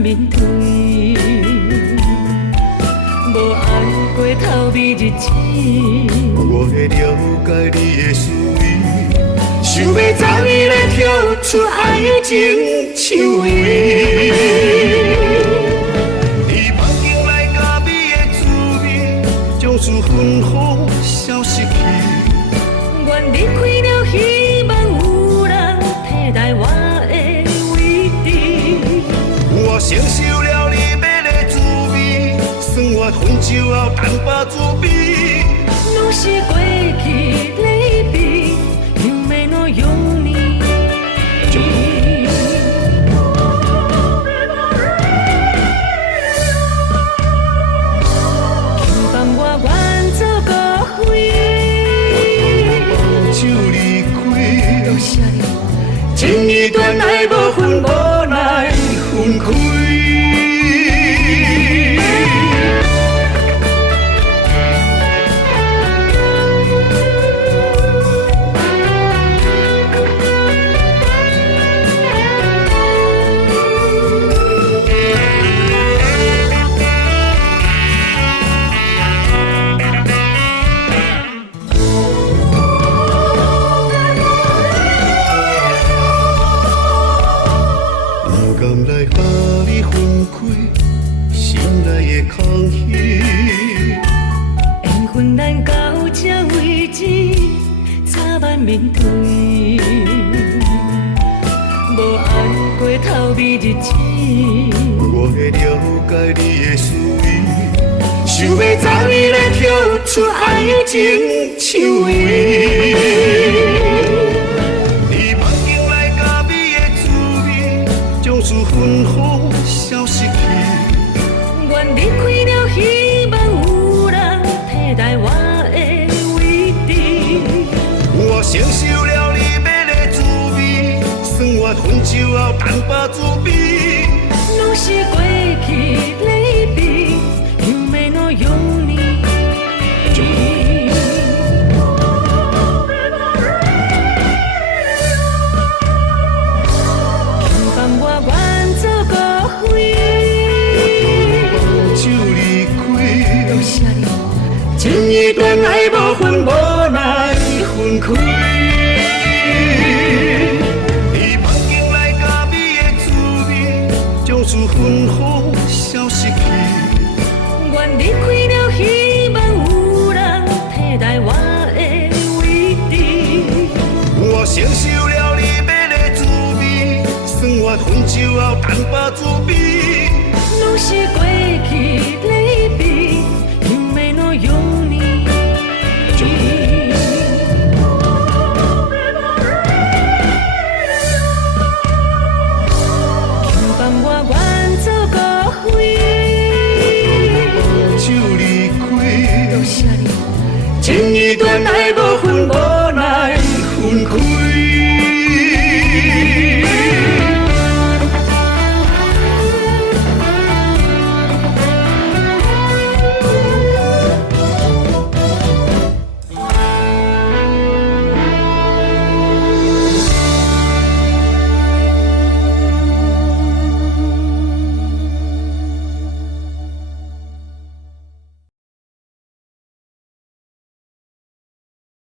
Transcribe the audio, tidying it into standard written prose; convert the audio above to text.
面对，无爱过透美日子。我会了解你的思维，想要早日来跳出爱情香味。你梦境内加美的滋味，将是芬芳消失去。愿离开了，希望有人替代我的位置。我承受了你要的滋味，酸活分酒后淡薄滋味。拢是过去离别，因为我有你。轻放我愿做孤灰，手离开，多谢你。情义断来无分无奈分开。心内的空虚，缘分咱到这为止，早晚面对。无爱过透美日子，我会了解你的思维，想要早日来跳出爱情香味。你梦境内加美的滋味，将是芬芳消失去。愿离开了，希望有人替代我的位置。我承受了你要的滋味，酸活分酒后淡薄滋味。拢是过去离别，因为我有你。轻放我愿做孤灰。手离开，多谢你。情义断来无分无奈分开。你梦境内加美的滋味，将是芬芳消失去。愿离开了，希望有人替代我的位置。我承受了你要的滋味，酸活分酒后淡薄滋味。拢是过去离别，因为我有你。轻放我愿做孤灰，手离开，多谢你。情义断来